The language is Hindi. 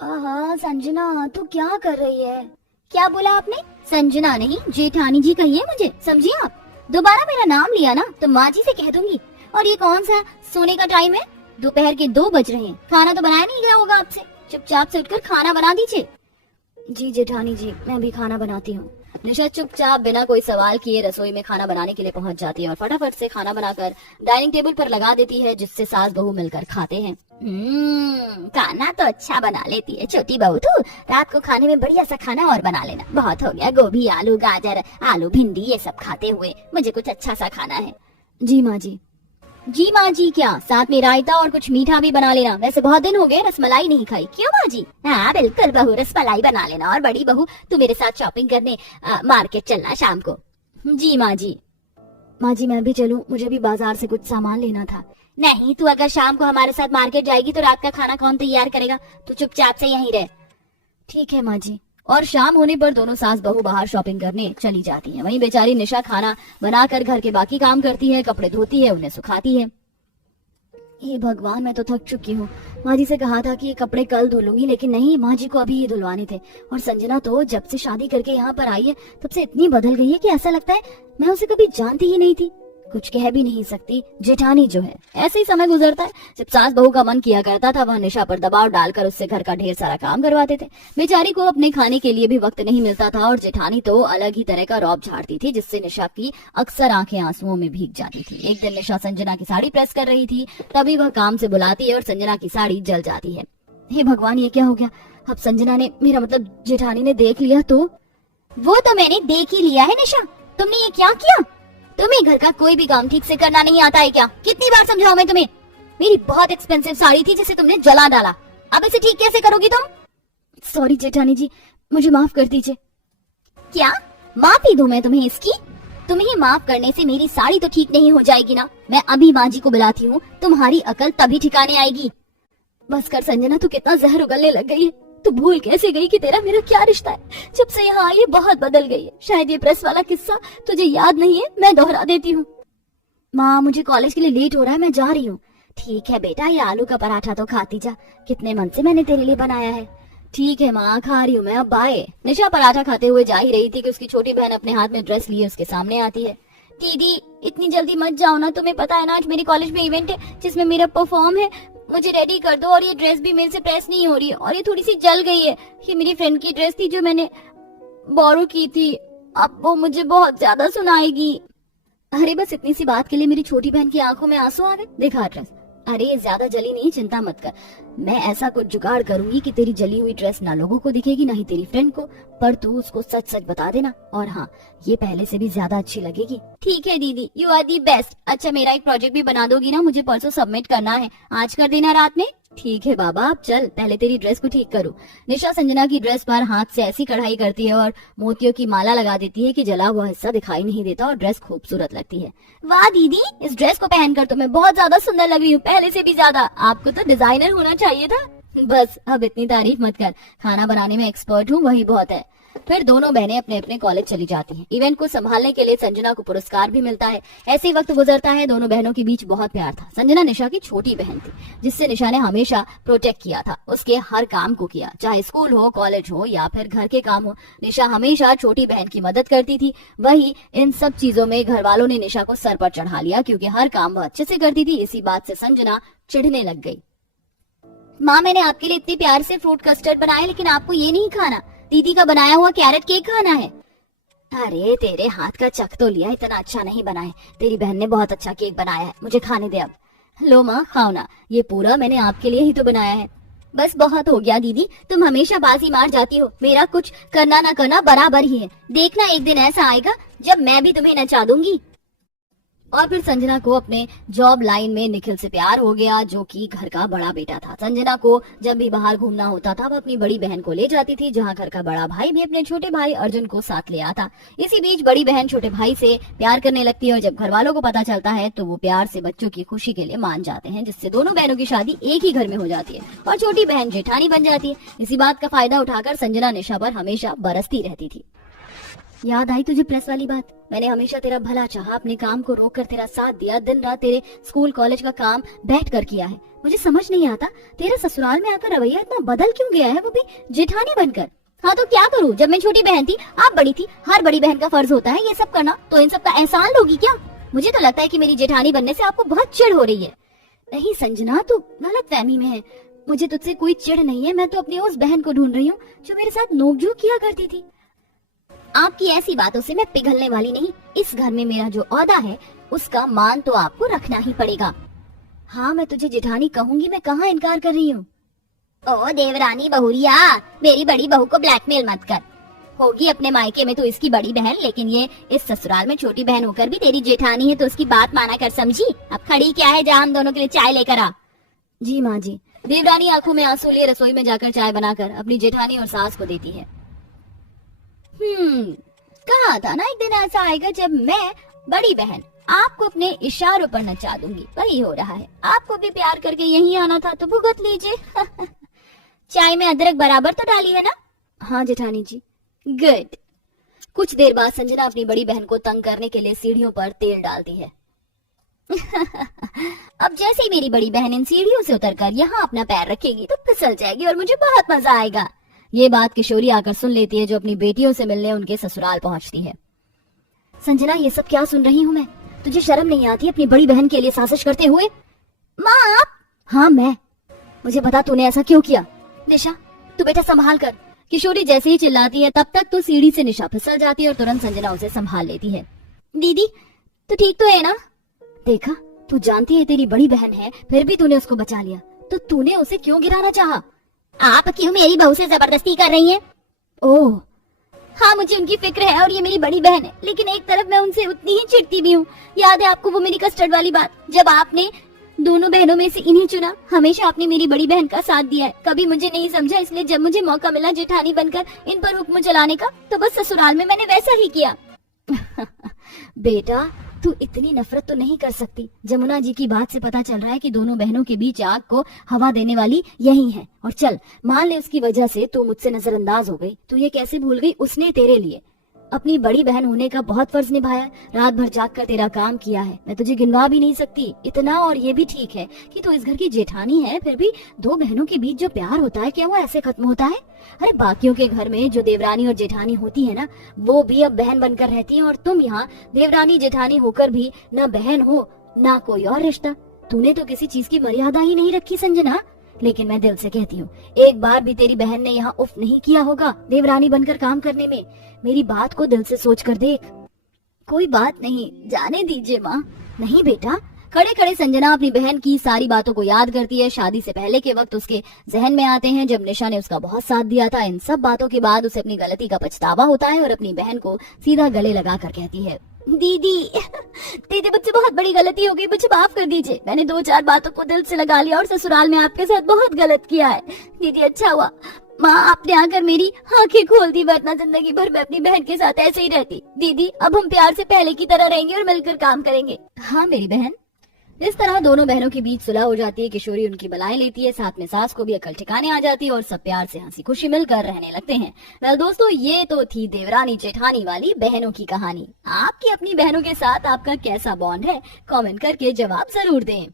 आहा संजना, तू क्या कर रही है? क्या बोला आपने? संजना नहीं, जेठानी जी कहिए मुझे, समझिए आप। दोबारा मेरा नाम लिया ना तो माँ जी से कह दूंगी। और ये कौन सा सोने का टाइम है? दोपहर के 2 बज रहे हैं। खाना तो बनाया नहीं गया होगा आपसे। चुपचाप से उठकर खाना बना दीजिए। जी जेठानी जी, मैं भी खाना बनाती हूँ। निशा चुपचाप बिना कोई सवाल किए रसोई में खाना बनाने के लिए पहुंच जाती है और फटाफट से खाना बनाकर डाइनिंग टेबल पर लगा देती है, जिससे सास बहू मिलकर खाते हैं। खाना तो अच्छा बना लेती है छोटी बहू तू। रात को खाने में बढ़िया सा खाना और बना लेना। बहुत हो गया गोभी, आलू, गाजर, आलू, भिंडी ये सब खाते हुए। मुझे कुछ अच्छा सा खाना है। जी माँ जी। जी माँ जी क्या, साथ में रायता और कुछ मीठा भी बना लेना। वैसे बहुत दिन हो गए रसमलाई नहीं खाई। क्यों माँ जी? हाँ बिल्कुल बहू, रसमलाई बना लेना। और बड़ी बहू तू मेरे साथ शॉपिंग करने मार्केट चलना शाम को। जी माँ जी। माँ जी मैं भी चलूं? मुझे भी बाजार से कुछ सामान लेना था। नहीं, तू अगर शाम को हमारे साथ मार्केट जाएगी तो रात का खाना कौन तैयार करेगा? तू चुपचाप से यहीं रह। ठीक है माँ जी। और शाम होने पर दोनों सास बहू बाहर शॉपिंग करने चली जाती हैं। वहीं बेचारी निशा खाना बनाकर घर के बाकी काम करती है, कपड़े धोती है, उन्हें सुखाती है। ये भगवान, मैं तो थक चुकी हूँ। माँ जी से कहा था कि ये कपड़े कल धुल लूंगी, लेकिन नहीं, माँ जी को अभी ये धुलवाने थे। और संजना तो जब से शादी करके यहाँ पर आई है तब से इतनी बदल गई है कि ऐसा लगता है मैं उसे कभी जानती ही नहीं थी। कुछ कह भी नहीं सकती जेठानी जो है। ऐसे ही समय गुजरता है। जब सास बहू का मन किया करता था वह निशा पर दबाव डालकर उससे घर का ढेर सारा काम करवाते थे। बेचारी को अपने खाने के लिए भी वक्त नहीं मिलता था और जेठानी तो अलग ही तरह का रौब झाड़ती थी, जिससे निशा की अक्सर आंखें आंसुओं में भीग जाती थी। एक दिन निशा संजना की साड़ी प्रेस कर रही थी, तभी वह काम से बुलाती है और संजना की साड़ी जल जाती है। हे भगवान, ये क्या हो गया? अब संजना ने, मेरा मतलब जेठानी ने देख लिया तो? वो तो मैंने देख ही लिया है निशा। तुमने ये क्या किया? तुम्हें घर का कोई भी काम ठीक से करना नहीं आता है क्या? कितनी बार समझाऊं मैं तुम्हें? मेरी बहुत एक्सपेंसिव साड़ी थी जिसे तुमने जला डाला। अब इसे ठीक कैसे करोगी तुम? सॉरी जेठानी जी, मुझे माफ कर दीजिए। क्या माफी दूं मैं तुम्हें इसकी? तुम्हें माफ करने से मेरी साड़ी तो ठीक नहीं हो जाएगी ना। मैं अभी माँ जी को बुलाती हूँ, तुम्हारी अकल तभी ठिकाने आएगी। बस कर संजना, तू कितना जहर उगलने लग गई है। तू भूल कैसे गई कि तेरा मेरा क्या रिश्ता है? जब से यहाँ आई बहुत बदल गई है। शायद ये प्रेस वाला किस्सा तुझे याद नहीं है, मैं दोहरा देती हूँ। माँ मुझे कॉलेज के लिए लेट हो रहा है, मैं जा रही हूँ। ठीक है बेटा, ये आलू का पराठा तो खाती जा, कितने मन से मैंने तेरे लिए बनाया है। ठीक है माँ, खा रही हूँ मैं, अब बाय। निशा पराठा खाते हुए जा ही रही थी कि उसकी छोटी बहन अपने हाथ में ड्रेस लिए उसके सामने आती है। दीदी इतनी जल्दी मत जाओ ना, तुम्हें पता है ना आज मेरे कॉलेज में इवेंट है जिसमें मेरा परफॉर्म है। मुझे रेडी कर दो। और ये ड्रेस भी मेरे से प्रेस नहीं हो रही है और ये थोड़ी सी जल गई है। ये मेरी फ्रेंड की ड्रेस थी जो मैंने बोरो की थी, अब वो मुझे बहुत ज्यादा सुनाएगी। अरे बस इतनी सी बात के लिए मेरी छोटी बहन की आंखों में आंसू आ गए। देखा ड्रेस? अरे ये ज्यादा जली नहीं, चिंता मत कर। मैं ऐसा कुछ जुगाड़ करूंगी कि तेरी जली हुई ड्रेस ना लोगों को दिखेगी ना ही तेरी फ्रेंड को, पर तू उसको सच सच बता देना। और हाँ, ये पहले से भी ज्यादा अच्छी लगेगी। ठीक है दीदी, यू आर दी बेस्ट। अच्छा मेरा एक प्रोजेक्ट भी बना दोगी ना? मुझे परसों सबमिट करना है, आज कर देना रात में। ठीक है बाबा, अब चल पहले तेरी ड्रेस को ठीक करूँ। निशा संजना की ड्रेस पर हाथ से ऐसी कढ़ाई करती है और मोतियों की माला लगा देती है कि जला हुआ हिस्सा दिखाई नहीं देता और ड्रेस खूबसूरत लगती है। वाह दीदी, इस ड्रेस को पहनकर तो मैं बहुत ज्यादा सुंदर लग रही हूँ, पहले से भी ज्यादा। आपको तो डिजाइनर होना चाहिए था। बस अब इतनी तारीफ मत कर, खाना बनाने में एक्सपर्ट हूँ, वही बहुत है। फिर दोनों बहनें अपने अपने कॉलेज चली जाती हैं। इवेंट को संभालने के लिए संजना को पुरस्कार भी मिलता है। ऐसे ही वक्त गुजरता है। दोनों बहनों के बीच बहुत प्यार था। संजना निशा की छोटी बहन थी, जिससे निशा ने हमेशा प्रोटेक्ट किया था, उसके हर काम को किया, चाहे स्कूल हो, कॉलेज हो या फिर घर के काम हो। निशा हमेशा छोटी बहन की मदद करती थी। वही इन सब चीजों में घर वालों ने निशा को सर पर चढ़ा लिया, क्योंकि हर काम वह अच्छे से करती थी। इसी बात से संजना चिढ़ने लग गई। माँ मैंने आपके लिए इतने प्यार से फ्रूट कस्टर्ड बनाया, लेकिन आपको ये नहीं खाना। दीदी का बनाया हुआ कैरेट केक खाना है। अरे तेरे हाथ का चख तो लिया, इतना अच्छा नहीं बना है। तेरी बहन ने बहुत अच्छा केक बनाया है, मुझे खाने दे अब। लो माँ खाओ ना, ये पूरा मैंने आपके लिए ही तो बनाया है। बस बहुत हो गया दीदी, तुम हमेशा बाजी मार जाती हो। मेरा कुछ करना ना करना बराबर ही है। देखना एक दिन ऐसा आएगा जब मैं भी तुम्हें नचा दूंगी। और फिर संजना को अपने जॉब लाइन में निखिल से प्यार हो गया, जो कि घर का बड़ा बेटा था। संजना को जब भी बाहर घूमना होता था, वह अपनी बड़ी बहन को ले जाती थी, जहां घर का बड़ा भाई भी अपने छोटे भाई अर्जुन को साथ ले आता। इसी बीच बड़ी बहन छोटे भाई से प्यार करने लगती है और जब घर वालों को पता चलता है तो वो प्यार से बच्चों की खुशी के लिए मान जाते हैं, जिससे दोनों बहनों की शादी एक ही घर में हो जाती है और छोटी बहन जेठानी बन जाती है। इसी बात का फायदा उठाकर संजना निशा पर हमेशा बरसती रहती थी। याद आई तुझे प्रेस वाली बात? मैंने हमेशा तेरा भला चाहा, अपने काम को रोक कर तेरा साथ दिया, दिन रात तेरे स्कूल कॉलेज का काम बैठ कर किया है। मुझे समझ नहीं आता तेरा ससुराल में आकर रवैया इतना बदल क्यों गया है, वो भी जेठानी बनकर। हाँ तो क्या करूँ, जब मैं छोटी बहन थी आप बड़ी थी, हर बड़ी बहन का फर्ज होता है ये सब करना, तो इन सब का एहसान लोगी क्या? मुझे तो लगता है कि मेरी जेठानी बनने से आपको बहुत चिढ़ हो रही है। नहीं संजना, तू गलतफहमी में है, मुझे तुझसे कोई चिढ़ नहीं है। मैं तो अपनी उस बहन को ढूंढ रही हूँ जो मेरे साथ नोकझोंक किया करती थी। आपकी ऐसी बातों से मैं पिघलने वाली नहीं। इस घर में मेरा जो औहदा है उसका मान तो आपको रखना ही पड़ेगा। हाँ मैं तुझे जेठानी कहूंगी, मैं कहाँ इनकार कर रही हूँ। ओ देवरानी बहुरिया, मेरी बड़ी बहू को ब्लैकमेल मत कर। होगी अपने मायके में तो इसकी बड़ी बहन, लेकिन ये इस ससुराल में छोटी बहन होकर भी तेरी जेठानी है, तो उसकी बात माना कर, समझी? अब खड़ी क्या है, जा हम दोनों के लिए चाय लेकर आ। जी माँ जी। देवरानी आंखों में आंसू लिए रसोई में जाकर चाय बनाकर अपनी जेठानी और सास को देती है। कहा था ना एक दिन ऐसा आएगा जब मैं बड़ी बहन आपको अपने इशारों पर नचा दूंगी। वही हो रहा है, आपको भी प्यार करके यहीं आना था तो भुगत लीजिए। चाय में अदरक बराबर तो डाली है ना? हाँ जेठानी जी। गुड। कुछ देर बाद संजना अपनी बड़ी बहन को तंग करने के लिए सीढ़ियों पर तेल डालती है। अब जैसे ही मेरी बड़ी बहन इन सीढ़ियों से उतरकर यहाँ अपना पैर रखेगी तो फिसल जाएगी और मुझे बहुत मजा आएगा। ये बात किशोरी आकर सुन लेती है, जो अपनी बेटियों से मिलने उनके ससुराल पहुँचती है। संजना ये सब क्या सुन रही हूँ मैं? तुझे शर्म नहीं आती अपनी बड़ी बहन के लिए साजिश करते हुए? माँ आप? हाँ मैं। मुझे बता तूने ऐसा क्यों किया? निशा तू बेटा संभाल कर। किशोरी जैसे ही चिल्लाती है तब तक तो सीढ़ी से निशा फिसल जाती है और तुरंत संजना उसे संभाल लेती है। दीदी तू ठीक तो है ना? देखा, तू जानती है तेरी बड़ी बहन है, फिर भी तूने उसको बचा लिया, तो तूने उसे क्यों गिराना चाहा? आप क्यों मेरी बहू से जबरदस्ती कर रही हैं? ओह हाँ मुझे उनकी फिक्र है और ये मेरी बड़ी बहन है, लेकिन एक तरफ मैं उनसे उतनी ही चिढ़ती भी हूँ। याद है आपको वो मेरी कस्टर्ड वाली बात, जब आपने दोनों बहनों में से इन्हीं चुना? हमेशा आपने मेरी बड़ी बहन का साथ दिया है, कभी मुझे नहीं समझा, इसलिए जब मुझे मौका मिला जेठानी बनकर इन पर हुक्म चलाने का तो बस ससुराल में मैंने वैसा ही किया। बेटा तू इतनी नफरत तो नहीं कर सकती। जमुना जी की बात से पता चल रहा है कि दोनों बहनों के बीच आग को हवा देने वाली यही है। और चल मान ले उसकी वजह से तू मुझसे नजरअंदाज हो गई, तू ये कैसे भूल गई उसने तेरे लिए अपनी बड़ी बहन होने का बहुत फर्ज निभाया, रात भर जाग कर तेरा काम किया है। मैं तुझे गिनवा भी नहीं सकती इतना। और ये भी ठीक है कि तू इस घर की जेठानी है, फिर भी दो बहनों के बीच जो प्यार होता है क्या वो ऐसे खत्म होता है? अरे बाकियों के घर में जो देवरानी और जेठानी होती है ना, वो भी अब बहन बनकर रहती है, और तुम यहाँ देवरानी जेठानी होकर भी न बहन हो न कोई और रिश्ता। तूने तो किसी चीज की मर्यादा ही नहीं रखी संजना। लेकिन मैं दिल से कहती हूँ, एक बार भी तेरी बहन ने यहाँ उफ नहीं किया होगा देवरानी बनकर काम करने में। मेरी बात को दिल से सोच कर देख। कोई बात नहीं, जाने दीजिए माँ। नहीं बेटा। खड़े खड़े संजना अपनी बहन की सारी बातों को याद करती है। शादी से पहले के वक्त उसके जहन में आते हैं जब निशा ने उसका बहुत साथ दिया था। इन सब बातों के बाद उसे अपनी गलती का पछतावा होता है और अपनी बहन को सीधा गले लगा कर कहती है, दीदी दीदी मुझसे बहुत बड़ी गलती हो गई, मुझे माफ कर दीजिए। मैंने 2-4 बातों को दिल से लगा लिया और ससुराल में आपके साथ बहुत गलत किया है। दीदी अच्छा हुआ माँ आपने आकर मेरी आंखें खोल दी, वरना जिंदगी भर मैं अपनी बहन के साथ ऐसे ही रहती। दीदी अब हम प्यार से पहले की तरह रहेंगे और मिलकर काम करेंगे। हाँ मेरी बहन। इस तरह दोनों बहनों के बीच सुलह हो जाती है। किशोरी उनकी बलाएं लेती है, साथ में सास को भी अकल ठिकाने आ जाती है और सब प्यार से हंसी खुशी मिलकर रहने लगते हैं। वेल दोस्तों, ये तो थी देवरानी जेठानी वाली बहनों की कहानी। आपकी अपनी बहनों के साथ आपका कैसा बॉन्ड है, कमेंट करके जवाब जरूर दें।